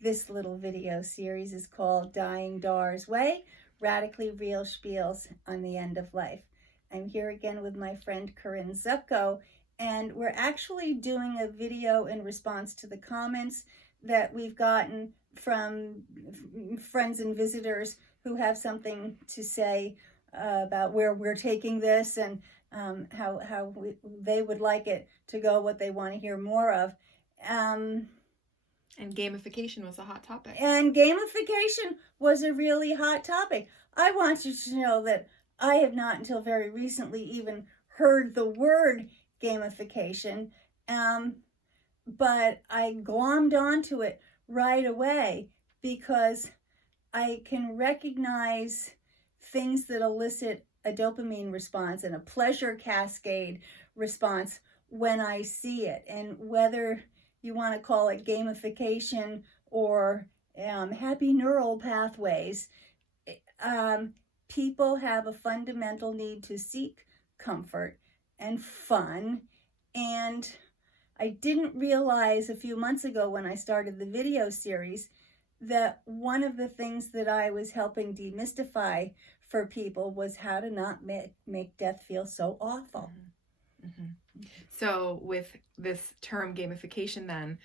This little video series is called Dying Dar's Way, Radically Real Spiels on the End of Life. I'm here again with my friend Corinne Zupko, and we're actually doing a video in response to the comments that we've gotten from friends and visitors who have something to say about where we're taking this and how they would like it to go, what they want to hear more of. And gamification was a hot topic. And gamification was a really hot topic. I want you to know that I have not until very recently even heard the word gamification, but I glommed onto it right away because I can recognize things that elicit a dopamine response and a pleasure cascade response when I see it. And whether you want to call it gamification or happy neural pathways, people have a fundamental need to seek comfort and fun. And I didn't realize a few months ago when I started the video series that one of the things that I was helping demystify for people was how to not make death feel so awful. Mm-hmm. So with this term gamification, then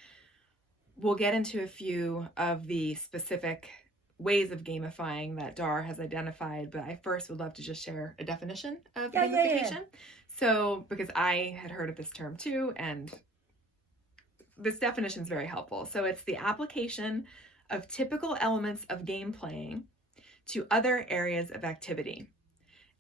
we'll get into a few of the specific ways of gamifying that Dar has identified, but I first would love to just share a definition of gamification. Yeah. So because I had heard of this term too, and this definition is very helpful. So it's the application of typical elements of game playing to other areas of activity.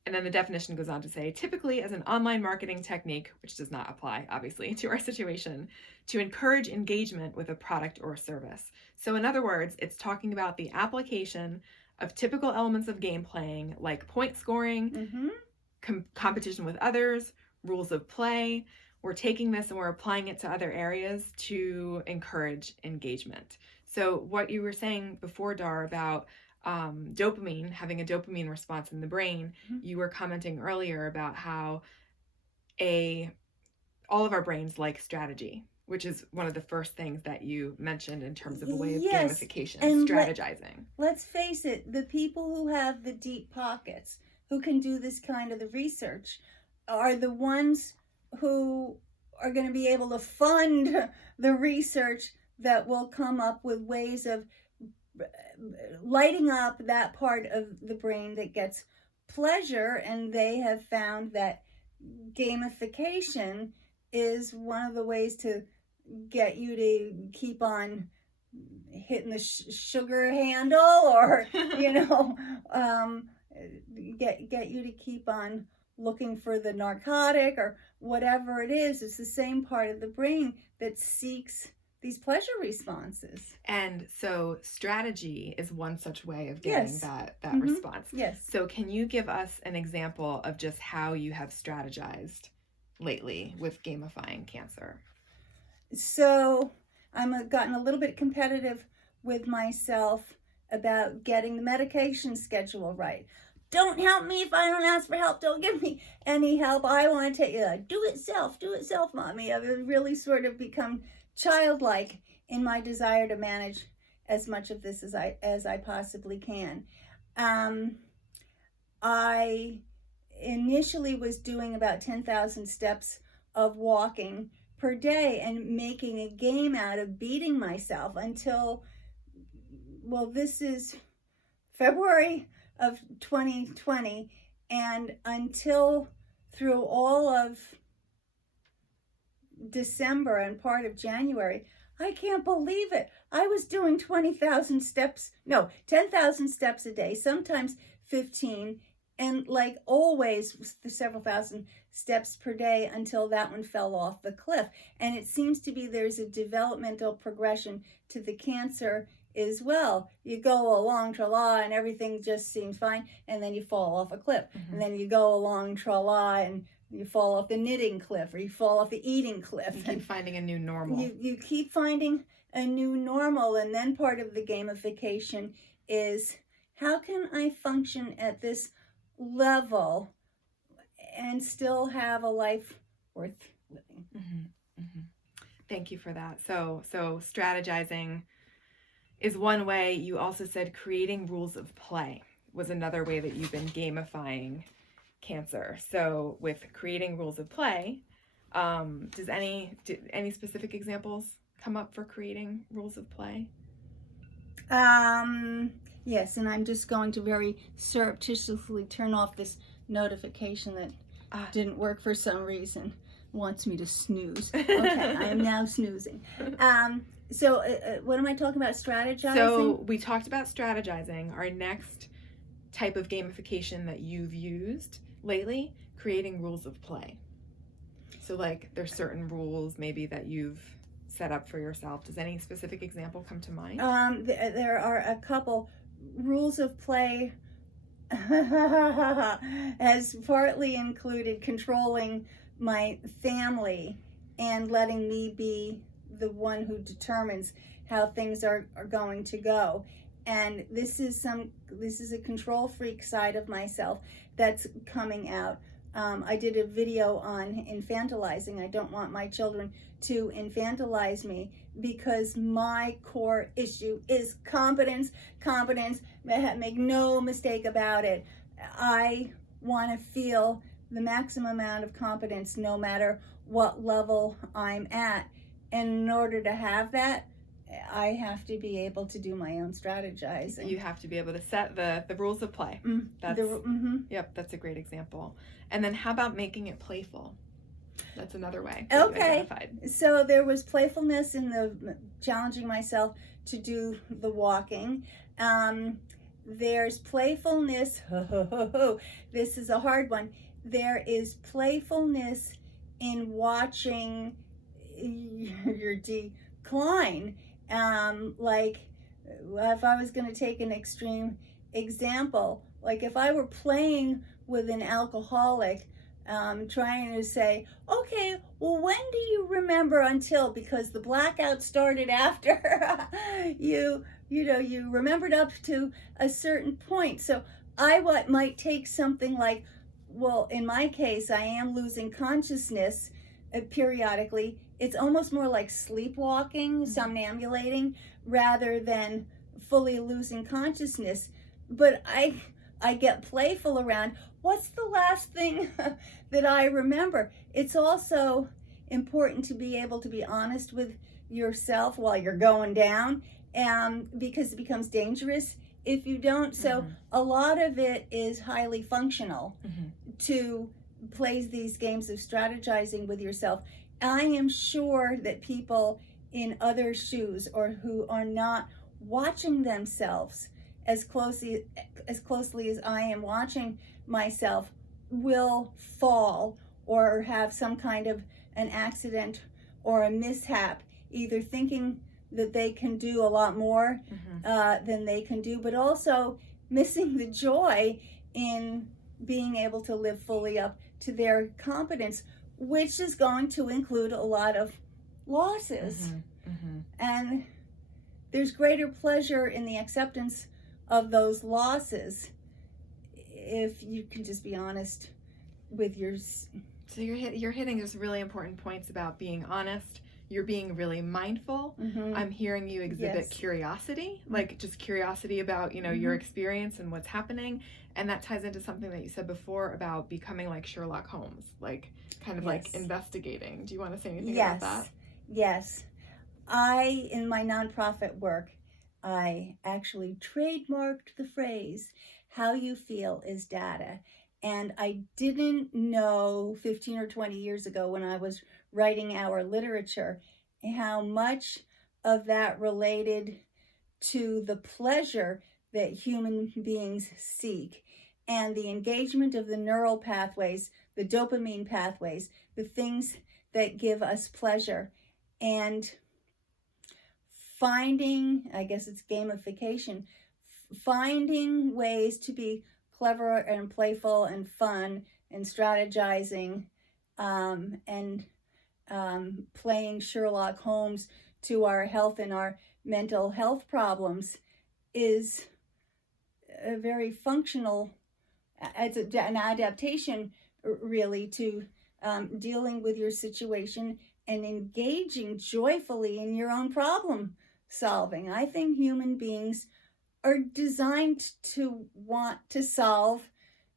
And then the definition goes on to say, typically as an online marketing technique, which does not apply, obviously, to our situation, to encourage engagement with a product or a service. So in other words, it's talking about the application of typical elements of game playing, like point scoring, competition with others, rules of play. We're taking this and we're applying it to other areas to encourage engagement. So what you were saying before, Dar, about dopamine, having a dopamine response in the brain, you were commenting earlier about how all of our brains like strategy, which is one of the first things that you mentioned in terms of a way of gamification, and strategizing. Let's face it, the people who have the deep pockets, who can do this kind of the research, are the ones who are going to be able to fund the research that will come up with ways of lighting up that part of the brain that gets pleasure. And they have found that gamification is one of the ways to get you to keep on hitting the sugar handle, or get you to keep on looking for the narcotic or whatever it is. It's the same part of the brain that seeks these pleasure responses. And so strategy is one such way of getting that response. Yes. So can you give us an example of just how you have strategized lately with gamifying cancer? So I've gotten a little bit competitive with myself about getting the medication schedule right. Don't help me if I don't ask for help. Don't give me any help. I want to take it. Do it self, mommy. I've really sort of become childlike in my desire to manage as much of this as I possibly can. I initially was doing about 10,000 steps of walking per day and making a game out of beating myself until, this is February of 2020, and until through all of December and part of January, I can't believe it. I was doing 10,000 steps a day, sometimes 15, and like always several thousand steps per day until that one fell off the cliff. And it seems to be there's a developmental progression to the cancer as well. You go along tra-la and everything just seems fine, and then you fall off a cliff. And then you go along tra-la and you fall off the knitting cliff, or you fall off the eating cliff. You keep finding a new normal. You keep finding a new normal. And then part of the gamification is, how can I function at this level and still have a life worth living? Thank you for that. So strategizing is one way. You also said creating rules of play was another way that you've been gamifying cancer. So with creating rules of play, does any specific examples come up for creating rules of play? Yes, and I'm just going to very surreptitiously turn off this notification that didn't work for some reason. Wants me to snooze. Okay, I am now snoozing. So what am I talking about? Strategizing? So we talked about strategizing. Our next type of gamification that you've used lately, creating rules of play. So like there's certain rules maybe that you've set up for yourself. Does any specific example come to mind? There are a couple. Rules of play has partly included controlling my family and letting me be the one who determines how things are going to go. And this is a control freak side of myself that's coming out. I did a video on infantilizing. I don't want my children to infantilize me because my core issue is competence. Make no mistake about it. I want to feel the maximum amount of competence no matter what level I'm at. And in order to have that, I have to be able to do my own strategizing. You have to be able to set the rules of play. Yep, that's a great example. And then how about making it playful? That's another way. Okay. So there was playfulness in the challenging myself to do the walking. There's playfulness. This is a hard one. There is playfulness in watching your decline. Like if I was going to take an extreme example, like if I were playing with an alcoholic, trying to say, okay, well, when do you remember until, because the blackout started after you remembered up to a certain point. So I might take something like, well, in my case, I am losing consciousness periodically. It's almost more like sleepwalking, somnambulating, rather than fully losing consciousness. But I get playful around, what's the last thing that I remember? It's also important to be able to be honest with yourself while you're going down, because it becomes dangerous if you don't. So a lot of it is highly functional to play these games of strategizing with yourself. I am sure that people in other shoes or who are not watching themselves as closely as I am watching myself will fall or have some kind of an accident or a mishap, either thinking that they can do a lot more than they can do, but also missing the joy in being able to live fully up to their competence, which is going to include a lot of losses. And there's greater pleasure in the acceptance of those losses if you can just be honest with your... So you're hitting just really important points about being honest. You're being really mindful. I'm hearing you exhibit curiosity, like just curiosity about, your experience and what's happening. And that ties into something that you said before about becoming like Sherlock Holmes, like kind of like investigating. Do you want to say anything about that? Yes. In my nonprofit work, I actually trademarked the phrase, how you feel is data. And I didn't know 15 or 20 years ago when I was writing our literature how much of that related to the pleasure that human beings seek and the engagement of the neural pathways, the dopamine pathways, the things that give us pleasure. And finding, I guess it's gamification, finding ways to be clever and playful and fun and strategizing and playing Sherlock Holmes to our health and our mental health problems is a very functional, it's an adaptation really to dealing with your situation and engaging joyfully in your own problem solving. I think human beings are designed to want to solve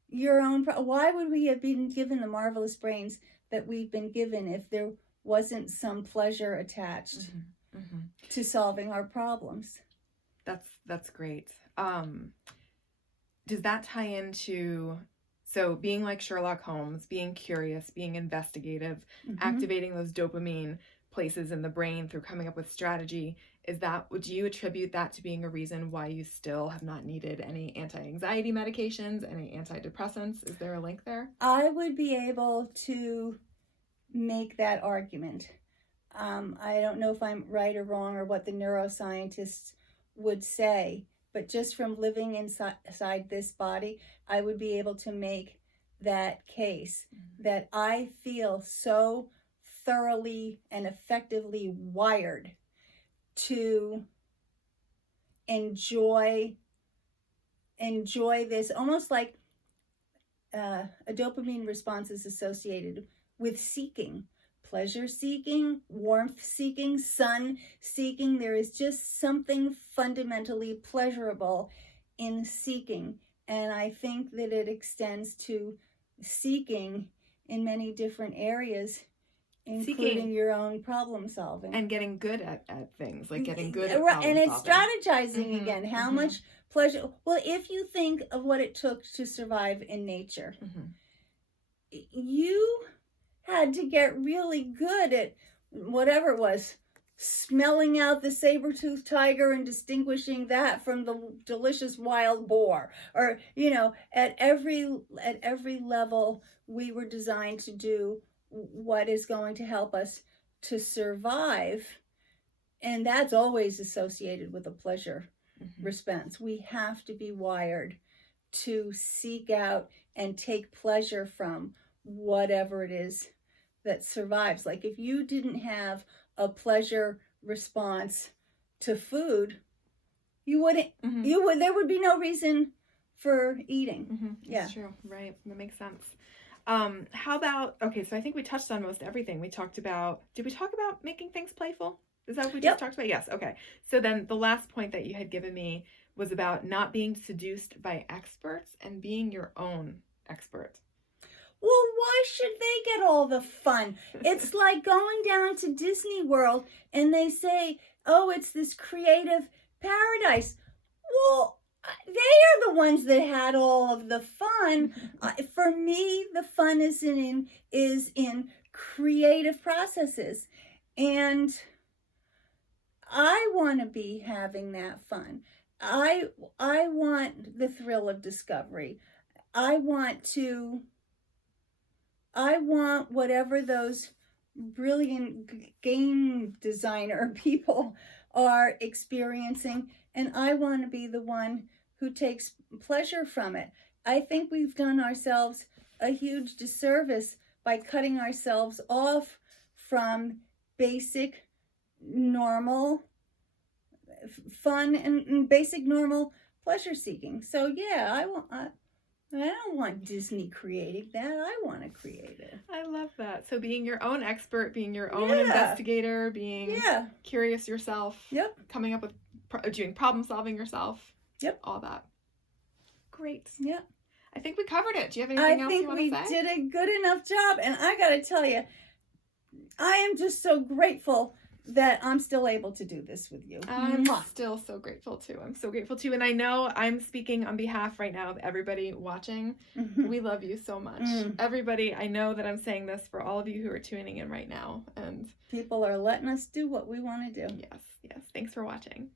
your own why would we have been given the marvelous brains that we've been given if there wasn't some pleasure attached to solving our problems? That's great. Does that tie into, so being like Sherlock Holmes, being curious, being investigative, activating those dopamine places in the brain through coming up with strategy, would you attribute that to being a reason why you still have not needed any anti-anxiety medications, any antidepressants? Is there a link there? I would be able to make that argument. I don't know if I'm right or wrong or what the neuroscientists would say, but just from living inside this body, I would be able to make that case that I feel so thoroughly and effectively wired to enjoy this, almost like a dopamine response is associated with seeking, pleasure seeking, warmth seeking, sun seeking. There is just something fundamentally pleasurable in seeking, and I think that it extends to seeking in many different areas, including your own problem solving and getting good at things, like getting good at right, problem and it's solving. strategizing again. How much pleasure? Well, if you think of what it took to survive in nature, you had to get really good at whatever it was, smelling out the saber-toothed tiger and distinguishing that from the delicious wild boar, or at every level we were designed to do what is going to help us to survive, and that's always associated with a pleasure response. We have to be wired to seek out and take pleasure from whatever it is that survives. Like if you didn't have a pleasure response to food, you wouldn't there would be no reason for eating. That's true. Right. That makes sense. How about, okay, so I think we touched on most everything. We talked about, did we talk about making things playful? Is that what we just talked about? Yes. Okay. So then the last point that you had given me was about not being seduced by experts and being your own expert. Well, why should they get all the fun? It's like going down to Disney World and they say, oh, it's this creative paradise. Well, they are the ones that had all of the fun. For me, the fun is in creative processes. And I want to be having that fun. I want the thrill of discovery. I want whatever those brilliant game designer people are experiencing, and I want to be the one who takes pleasure from it. I think we've done ourselves a huge disservice by cutting ourselves off from basic, normal fun and basic, normal pleasure seeking. So yeah, I don't want Disney creating that. I want to create it. I love that. So being your own expert, being your own investigator, being curious yourself, coming up with, doing problem solving yourself, all that. Great. Yeah. I think we covered it. Do you have anything else you want to say? I think we did a good enough job. And I got to tell you, I am just so grateful that I'm still able to do this with you. I'm still so grateful too. I'm so grateful too. And I know I'm speaking on behalf right now of everybody watching. We love you so much. Everybody, I know that I'm saying this for all of you who are tuning in right now. And people are letting us do what we want to do. Yes. Thanks for watching.